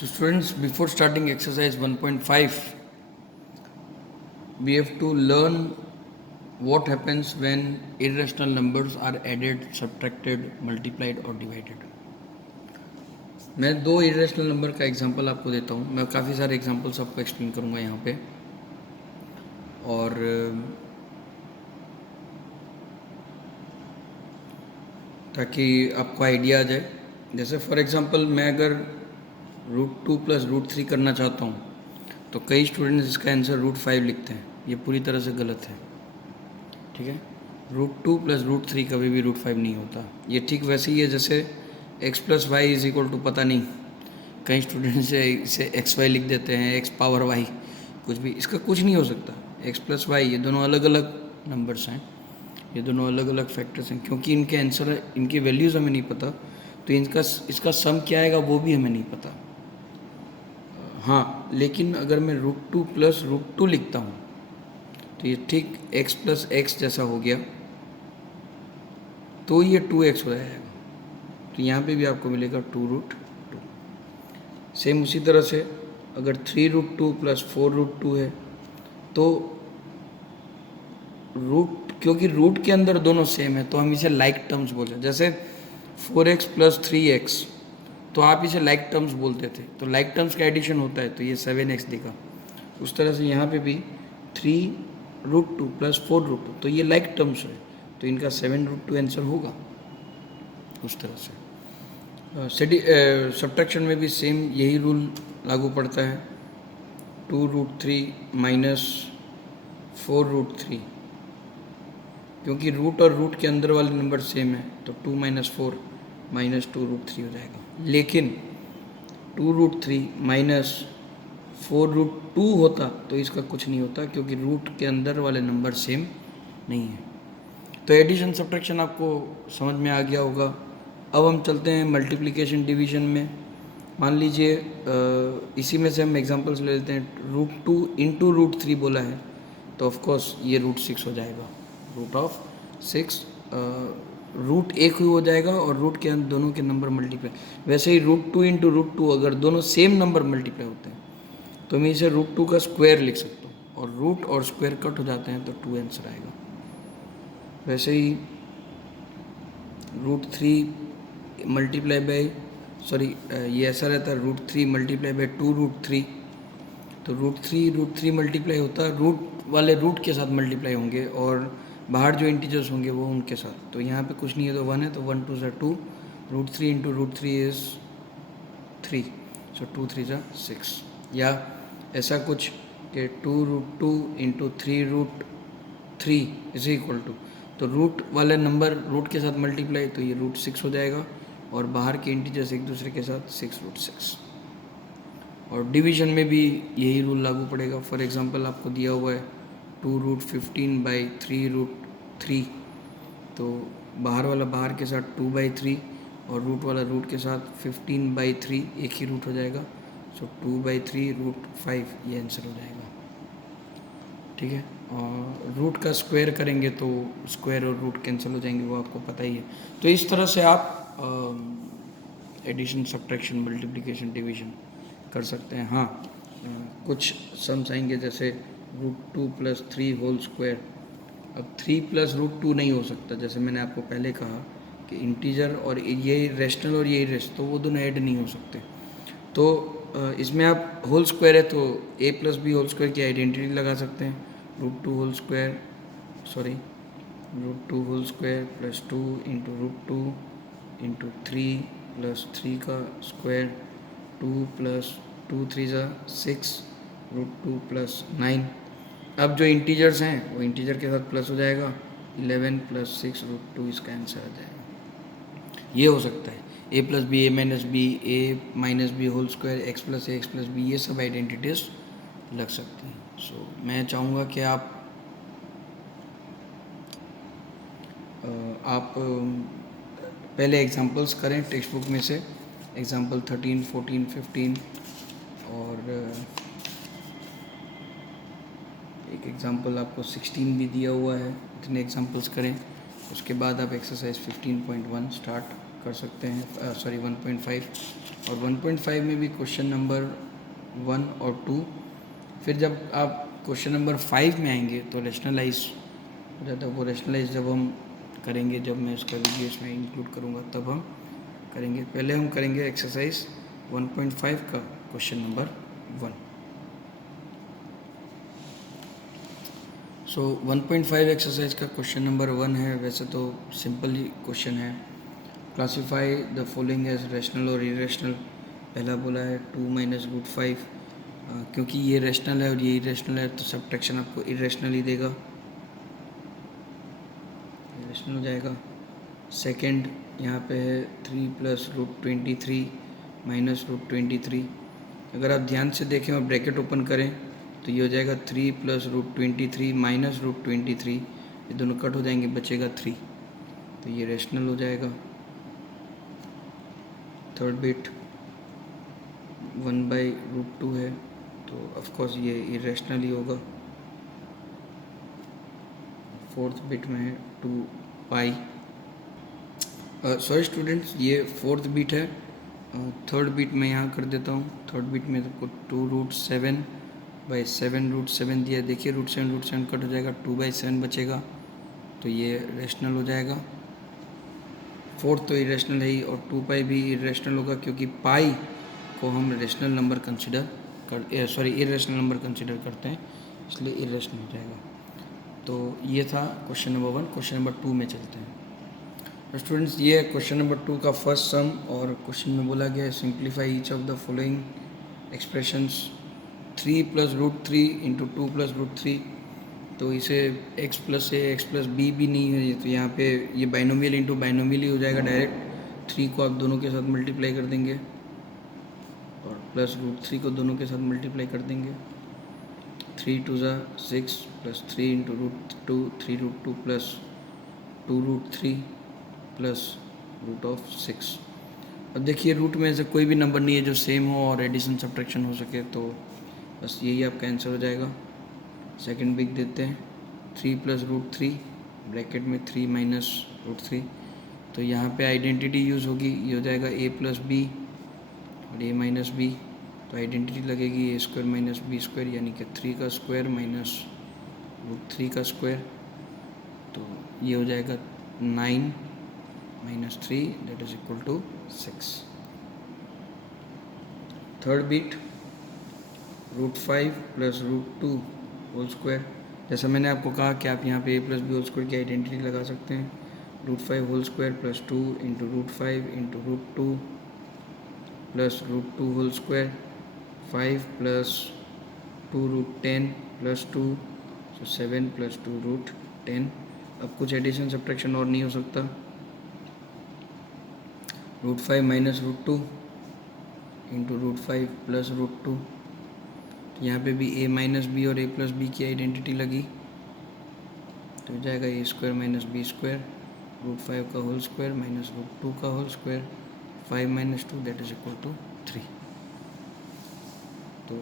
So students, before starting exercise 1.5, we have to learn what happens when irrational numbers are added, subtracted, multiplied or divided. मैं दो irrational number का example आपको देता हूँ. मैं काफ़ी सारे एग्जांपल्स आपको एक्सप्लेन करूँगा यहाँ पे, और ताकि आपको आइडिया आ जाए. जैसे फॉर एग्जांपल मैं अगर √2 + √3 करना चाहता हूँ तो कई स्टूडेंट्स इसका आंसर √5 लिखते हैं. ये पूरी तरह से गलत है. ठीक है, √2 + √3 कभी भी √5 नहीं होता. ये ठीक वैसे ही है जैसे x + y = पता नहीं, कई स्टूडेंट्स इसे XY लिख देते हैं, x पावर y, कुछ भी. इसका कुछ नहीं हो सकता. x + y ये दोनों अलग अलग नंबर्स हैं, ये दोनों अलग अलग फैक्टर्स हैं. क्योंकि इनके आंसर, इनकी वैल्यूज़ हमें नहीं पता, तो इसका सम क्या आएगा वो भी हमें नहीं पता. हाँ, लेकिन अगर मैं √2 + √2 लिखता हूँ तो ये ठीक x + x जैसा हो गया, तो ये 2x हो जाएगा. तो यहाँ पे भी आपको मिलेगा 2√2. सेम उसी तरह से अगर 3√2 + 4√2 है तो क्योंकि रूट के अंदर दोनों सेम है तो हम इसे लाइक टर्म्स बोलते. जैसे 4x + 3x, तो आप इसे लाइक टर्म्स बोलते थे, तो लाइक टर्म्स का एडिशन होता है तो ये 7x दिखा. उस तरह से यहाँ पे भी 3√2 + 4√2, तो ये लाइक टर्म्स है, तो इनका 7√2 आंसर होगा. उस तरह से सब्ट्रैक्शन में भी सेम यही रूल लागू पड़ता है. 2√3 - 4√3, क्योंकि रूट और रूट के अंदर वाले नंबर सेम है तो 2 - 4 - 2√3 हो जाएगा. लेकिन 2√3 - 4√2 होता तो इसका कुछ नहीं होता, क्योंकि रूट के अंदर वाले नंबर सेम नहीं है. तो एडिशन सब्ट्रैक्शन आपको समझ में आ गया होगा. अब हम चलते हैं मल्टीप्लिकेशन डिवीजन में. मान लीजिए इसी में से हम एग्जांपल्स ले लेते हैं. √2 × √3 बोला है तो ऑफकोर्स ये √6 हो जाएगा. √6 रूट एक ही हो जाएगा और रूट के अंदर दोनों के नंबर मल्टीप्लाई. वैसे ही √2 × √2 अगर दोनों सेम नंबर मल्टीप्लाई होते हैं तो मैं इसे √2 का स्क्वायर लिख सकता हूँ, और रूट और स्क्वायर कट हो जाते हैं तो 2 आंसर आएगा. वैसे ही √3 मल्टीप्लाई बाई, सॉरी ये ऐसा रहता है, √3 मल्टीप्लाई बाई 2√3, तो √3 मल्टीप्लाई होता है, रूट वाले रूट के साथ मल्टीप्लाई होंगे और बाहर जो इंटीजर्स होंगे वो उनके साथ. तो यहाँ पे कुछ नहीं है तो 1 है, तो 1 × 2 = 2. √3 × √3 इज़ 3, सो 2 × 3 = 6. या ऐसा कुछ कि 2√2 × 3√3 = तो रूट वाले नंबर रूट के साथ मल्टीप्लाई, तो ये √6 हो जाएगा, और बाहर के इंटीजर्स एक दूसरे के साथ 6√6. और डिवीजन में भी यही रूल लागू पड़ेगा. फॉर एग्जांपल आपको दिया हुआ है 2√15/3√3, तो बाहर वाला बाहर के साथ 2/3 और रूट वाला रूट के साथ 15/3, एक ही रूट हो जाएगा. सो 2/3√5 ये आंसर हो जाएगा. ठीक है, और रूट का स्क्वायर करेंगे तो स्क्वायर और रूट कैंसिल हो जाएंगे, वो आपको पता ही है. तो इस तरह से आप एडिशन, सब्ट्रैक्शन, मल्टीप्लिकेशन, डिवीजन कर सकते हैं. हाँ, कुछ सम्स आएंगे जैसे √2 + 3² अब 3 + √2 नहीं हो सकता. जैसे मैंने आपको पहले कहा कि इंटीजर और ये रेशनल और ये इरेशनल, तो वो दोनों ऐड नहीं हो सकते. तो इसमें आप होल स्क्वायर है तो a + b होल स्क्वायर की आइडेंटिटी लगा सकते हैं. √2 whole square, sorry √2 whole square + 2 × √2 × 3 + 3 का स्क्वायर, 2 + 2 × 3 = 6, √2 + 9. अब जो इंटीजर्स हैं वो इंटीजर के साथ प्लस हो जाएगा, 11 + 6 √2 इसका आंसर आ जाएगा. ये हो सकता है a + b, a - b, a - b whole square, x + a, x + b, ये सब आइडेंटिटीज लग सकती हैं. सो मैं चाहूँगा कि आप पहले एग्जांपल्स करें टेक्स्ट बुक में से, एग्जांपल 13, 14, 15, और एक एग्जांपल आपको 16 भी दिया हुआ है. इतने एग्जांपल्स करें, उसके बाद आप एक्सरसाइज 15.1 स्टार्ट कर सकते हैं, सॉरी 1.5. और 1.5 में भी क्वेश्चन नंबर 1 और 2। फिर जब आप क्वेश्चन नंबर 5 में आएंगे तो रैशनलाइज हो जाता है। वो रैशनलाइज जब हम करेंगे, जब मैं उसका वीडियो इसमें इंक्लूड करूँगा तब हम करेंगे। पहले हम करेंगे एक्सरसाइज 1.5 का क्वेश्चन नंबर 1। सो 1.5 एक्सरसाइज का क्वेश्चन नंबर 1 है। वैसे तो सिंपल ही क्वेश्चन है। Classify the following as rational और इरेशनल। पहला बोला है 2 माइनस रूट 5। क्योंकि ये रैशनल है और ये इरेशनल है तो सब्ट्रैक्शन आपको इरेशनल ही देगा, इरेशनल हो जाएगा। सेकंड यहाँ पे है 3 प्लस रूट 23 माइनस रूट 23। अगर आप ध्यान से देखें और ब्रैकेट ओपन करें तो ये हो जाएगा 3 प्लस रूट 23 माइनस रूट 23। ये दोनों कट हो जाएंगे, बचेगा 3, तो ये रैशनल हो जाएगा। थर्ड बिट 1/√2 है तो ऑफकोर्स ये इरेशनल ही होगा। फोर्थ बिट में है 2 पाई। सॉरी स्टूडेंट्स, ये फोर्थ बिट है। थर्ड बिट में यहाँ कर देता हूँ। थर्ड बिट में आपको 2√7/7 दिया। देखिए √7 कट हो जाएगा, 2/7 बचेगा, तो ये रैशनल हो जाएगा। फोर्थ तो इरेशनल है ही और 2 पाई भी इरेशनल होगा क्योंकि पाई को हम rational number consider irrational number consider करते हैं, इसलिए इरेशनल हो जाएगा। तो ये था क्वेश्चन नंबर 1। क्वेश्चन नंबर 2 में चलते हैं। तो स्टूडेंट्स, ये है क्वेश्चन नंबर 2 का फर्स्ट सम और क्वेश्चन में बोला गया है simplify each of the following expressions. 3 plus root 3 into 2 plus root 3। तो इसे x plus a x plus b भी नहीं है, तो यहाँ पे ये बाइनोमियल इंटू बाइनोमियल ही हो जाएगा डायरेक्ट। 3 को आप दोनों के साथ मल्टीप्लाई कर देंगे और प्लस रूट 3 को दोनों के साथ मल्टीप्लाई कर देंगे। 3 2 6 प्लस 3 इंटू √2 3√2 प्लस 2√3 प्लस √6। अब देखिए रूट में से कोई भी नंबर नहीं है जो सेम हो और एडिशन सब्ट्रैक्शन हो सके, तो बस यही आपका आंसर हो जाएगा। सेकंड बिग देते हैं 3 प्लस √3 ब्रैकेट में 3 माइनस √3। तो यहाँ पे आइडेंटिटी यूज़ होगी, ये हो जाएगा a प्लस बी और a माइनस बी। तो आइडेंटिटी लगेगी a² माइनस b², यानी कि 3 का स्क्वायर माइनस √3 का स्क्वायर। तो ये हो जाएगा 9 minus 3 that is equal to 6। Third bit √5 plus √2 whole square. जैसा मैंने आपको कहा कि आप यहाँ पे a plus b whole square की आइडेंटिटी लगा सकते हैं। √5 whole square plus 2 into √5 into √2 plus √2 whole square. 5 plus 2√10 plus 2, तो 7 प्लस 2√10। अब कुछ एडिशन सब्ट्रैक्शन और नहीं हो सकता। √5 माइनस √2 इंटू √5 प्लस √2। यहाँ पे भी a माइनस बी और a प्लस बी की आइडेंटिटी लगी, तो हो जाएगा a² माइनस b²। √5 का होल स्क्वायर माइनस √2 का whole square. 5 minus 2 that is equal to 3। तो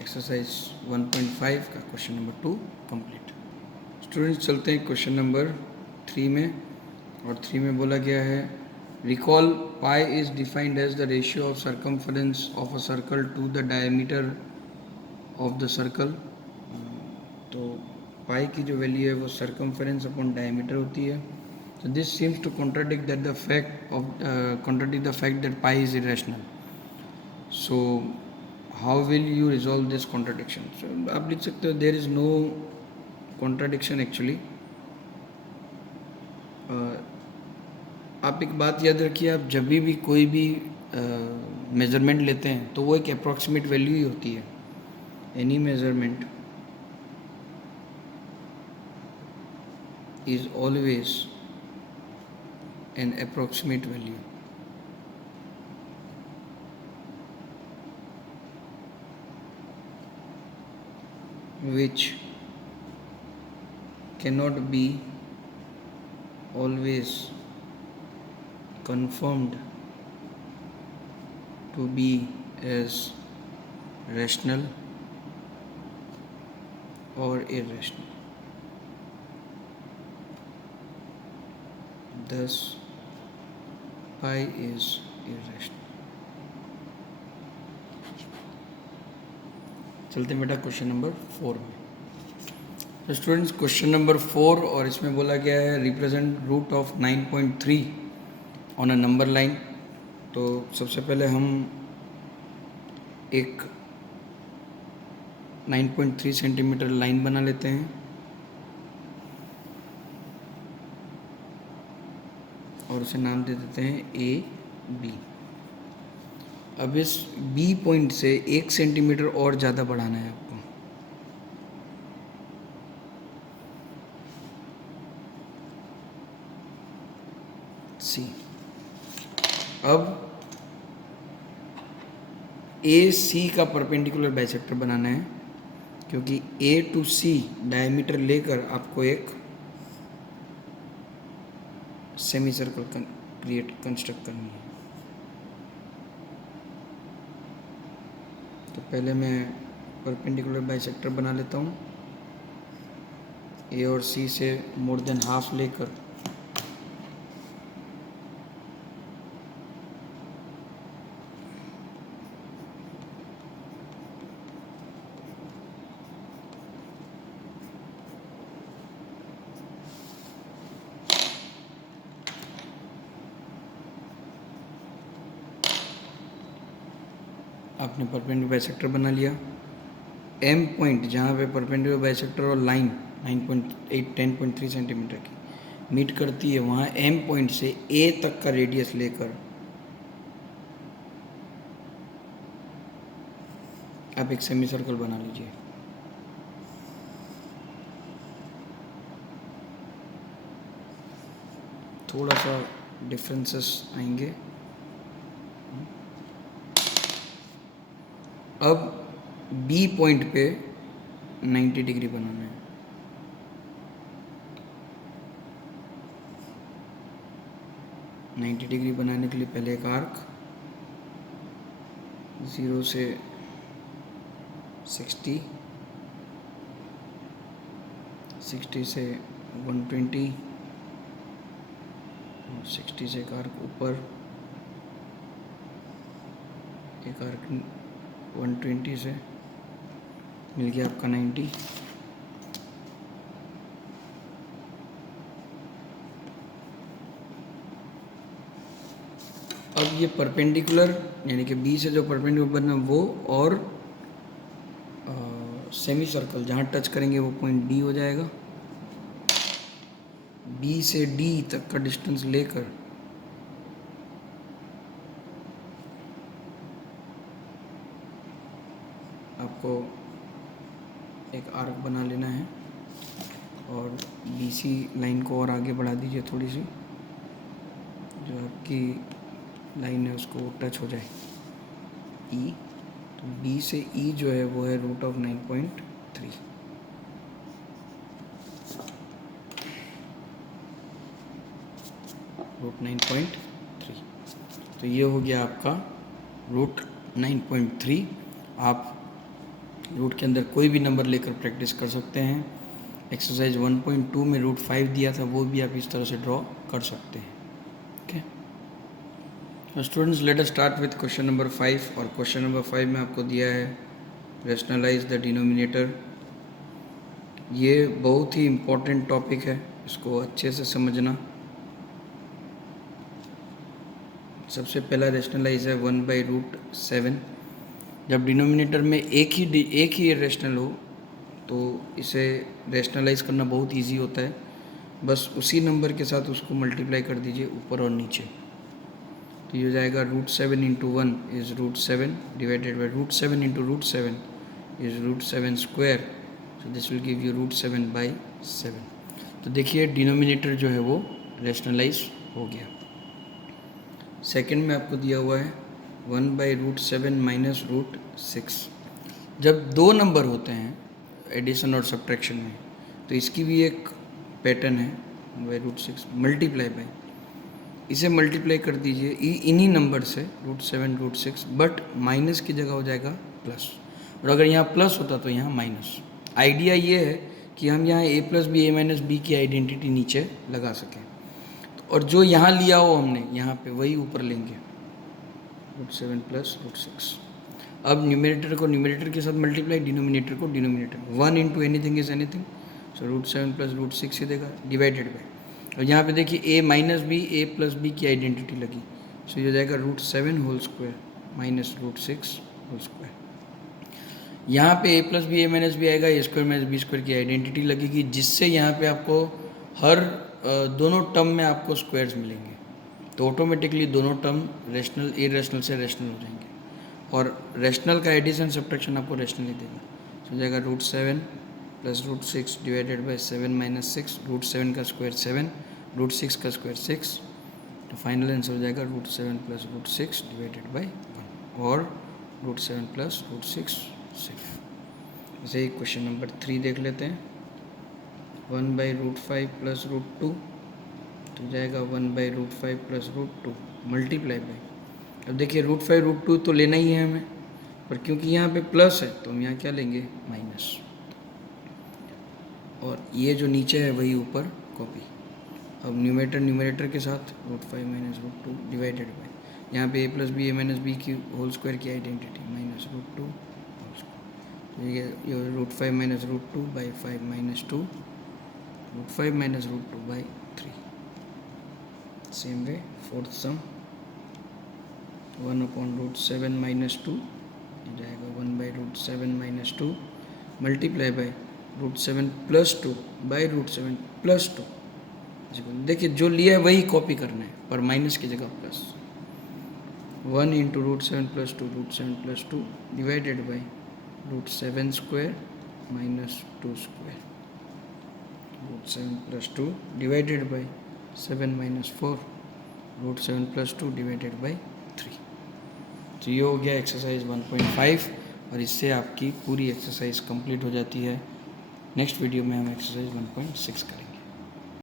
एक्सरसाइज 1.5 का क्वेश्चन नंबर 2 कंप्लीट। स्टूडेंट्स, चलते हैं क्वेश्चन नंबर 3 में। और 3 में बोला गया है recall pi is defined as the ratio of circumference of a circle to the diameter of the circle. तो पाई की जो वैल्यू है वो सर्कमफरेंस अपॉन डायमीटर होती है। So this seems to contradict the fact that pi is irrational. So how will you resolve this contradiction? So आप लिख सकते हो there is no contradiction actually. आप एक बात याद रखिए, आप जब भी कोई भी मेजरमेंट लेते हैं तो वो एक अप्रॉक्सीमेट वैल्यू ही होती है। Any measurement is always an approximate value. Which cannot be always confirmed to be as rational or irrational. Thus pi is irrational. चलते हैं बेटा क्वेश्चन नंबर 4 में। तो स्टूडेंट्स क्वेश्चन नंबर 4 और इसमें बोला गया है represent root of 9.3 on a number line. तो सबसे पहले हम एक 9.3 सेंटीमीटर लाइन बना लेते हैं और उसे नाम दे देते हैं ए बी। अब इस बी पॉइंट से 1 सेंटीमीटर और ज़्यादा बढ़ाना है आपको। सी। अब ए सी का परपेंडिकुलर बाइसेक्टर बनाना है, क्योंकि ए टू सी डायमीटर लेकर आपको एक सेमी सर्कल कंस्ट्रक्ट करनी है। तो पहले मैं परपेंडिकुलर बाइसेक्टर बना लेता हूँ। ए और सी से मोर देन हाफ लेकर आपने परपेंडिकुलर बाइसेक्टर बना लिया। एम पॉइंट जहाँ पे परपेंडिकुलर बाइसेक्टर और लाइन 9.8 10.3 सेंटीमीटर की मीट करती है, वहाँ एम पॉइंट से ए तक का रेडियस लेकर आप एक सेमी सर्कल बना लीजिए। थोड़ा सा डिफरेंसेस आएंगे। अब बी पॉइंट पे 90 डिग्री बनाना है। नाइन्टी डिग्री बनाने के लिए पहले एक आर्क 0 से 60, 60 से 120, 60 से एक आर्क ऊपर, एक आर्क 120 से मिल गया आपका 90। अब ये परपेंडिकुलर यानी कि बी से जो परपेंडिकुलर बना वो और सेमी सर्कल जहाँ टच करेंगे वो पॉइंट डी हो जाएगा। बी से डी तक का डिस्टेंस लेकर आपको एक आर्क बना लेना है और बीसी लाइन को और आगे बढ़ा दीजिए थोड़ी सी, जो आपकी लाइन है उसको टच हो जाए ई। तो बी से ई जो है वो है रूट ऑफ 9.3। रूट 9.3। तो ये हो गया आपका रूट 9.3। आप रूट के अंदर कोई भी नंबर लेकर प्रैक्टिस कर सकते हैं। एक्सरसाइज 1.2 में रूट 5 दिया था, वो भी आप इस तरह से ड्रॉ कर सकते हैं। Okay students, let us start with question number 5। और क्वेश्चन नंबर 5 में आपको दिया है रैशनलाइज द डिनोमिनेटर। ये बहुत ही इम्पोर्टेंट टॉपिक है, इसको अच्छे से समझना। सबसे पहला रैशनलाइज है 1/√7। जब डिनोमिनेटर में एक ही रेशनल हो तो इसे रैशनलाइज करना बहुत इजी होता है। बस उसी नंबर के साथ उसको मल्टीप्लाई कर दीजिए ऊपर और नीचे। तो ये हो जाएगा √7 × 1 is √7 divided by √7 × √7 is √7 square. So this will give you √7/7। तो देखिए डिनोमिनेटर जो है वो रैशनलाइज हो गया। सेकंड में आपको दिया हुआ है 1/√7 माइनस √6। जब दो नंबर होते हैं एडिशन और सब्ट्रैक्शन में तो इसकी भी एक पैटर्न है 1/√6 मल्टीप्लाई बाय। इसे मल्टीप्लाई कर दीजिए इन्हीं नंबर से √7 √6, बट माइनस की जगह हो जाएगा प्लस। और अगर यहाँ प्लस होता तो यहाँ माइनस। आइडिया ये है कि हम यहाँ a + b a - b की आइडेंटिटी नीचे लगा सकें। और जो यहाँ लिया हो हमने यहाँ पे वही ऊपर लेंगे √7 + √6। अब न्यूमरेटर को न्यूमरेटर के साथ मल्टीप्लाई, डिनोमिनेटर को denominator, 1 into anything is anything, so √7 plus √6 ही देगा डिवाइडेड बाई, और यहाँ पे देखिए a minus b a plus b की आइडेंटिटी लगी, सो ये हो जाएगा √7 whole square minus √6 whole square. यहाँ पे a plus b a minus b आएगा, a square minus b square की आइडेंटिटी लगेगी, जिससे यहाँ पे आपको हर दोनों टर्म में आपको स्क्वायर्स मिलेंगे, तो ऑटोमेटिकली दोनों टर्म रेशनल इरेशनल से रेशनल हो जाएंगे, और रेशनल का एडिशन सब्ट्रैक्शन आपको रेशनल ही देगा, तो हो जाएगा √7 प्लस √6 डिवाइडेड बाई 7 माइनस 6, √7 का स्क्वायर 7, √6 का स्क्वायर 6, तो फाइनल आंसर हो जाएगा √7 प्लस √6 डिवाइडेड बाई 1, और √7 प्लस √6 6। जैसे ही क्वेश्चन नंबर 3 देख लेते हैं, 1/√5 प्लस √2, तो जाएगा 1/√5 प्लस √2 मल्टीप्लाई बाई, अब देखिए √5 √2 तो लेना ही है हमें, पर क्योंकि यहाँ पे प्लस है तो हम यहाँ क्या लेंगे माइनस, और ये जो नीचे है वही ऊपर कॉपी। अब न्यूमरेटर के साथ √5 माइनस √2 डिवाइडेड बाई, यहाँ पे a plus b a minus b की होल स्क्वायर की आइडेंटिटी माइनस √2 होल स्क्वायर, तो ये √5 minus √2 by 5 minus 2, √5 minus √2 by 3। Same way fourth sum 1/√7 minus 2 हो जाएगा 1/√7 minus 2 multiply by √7 plus 2 by √7 plus 2। देखिए जो लिया है वही कॉपी करना है, पर माइनस की जगह plus, 1 into √7 plus 2 √7 plus 2 divided by √7 square minus 2 square, √7 plus 2 divided by 7 minus 4, √7 plus 2 divided by 3। तो ये हो गया एक्सरसाइज 1.5, और इससे आपकी पूरी एक्सरसाइज कंप्लीट हो जाती है। नेक्स्ट वीडियो में हम एक्सरसाइज 1.6 करेंगे।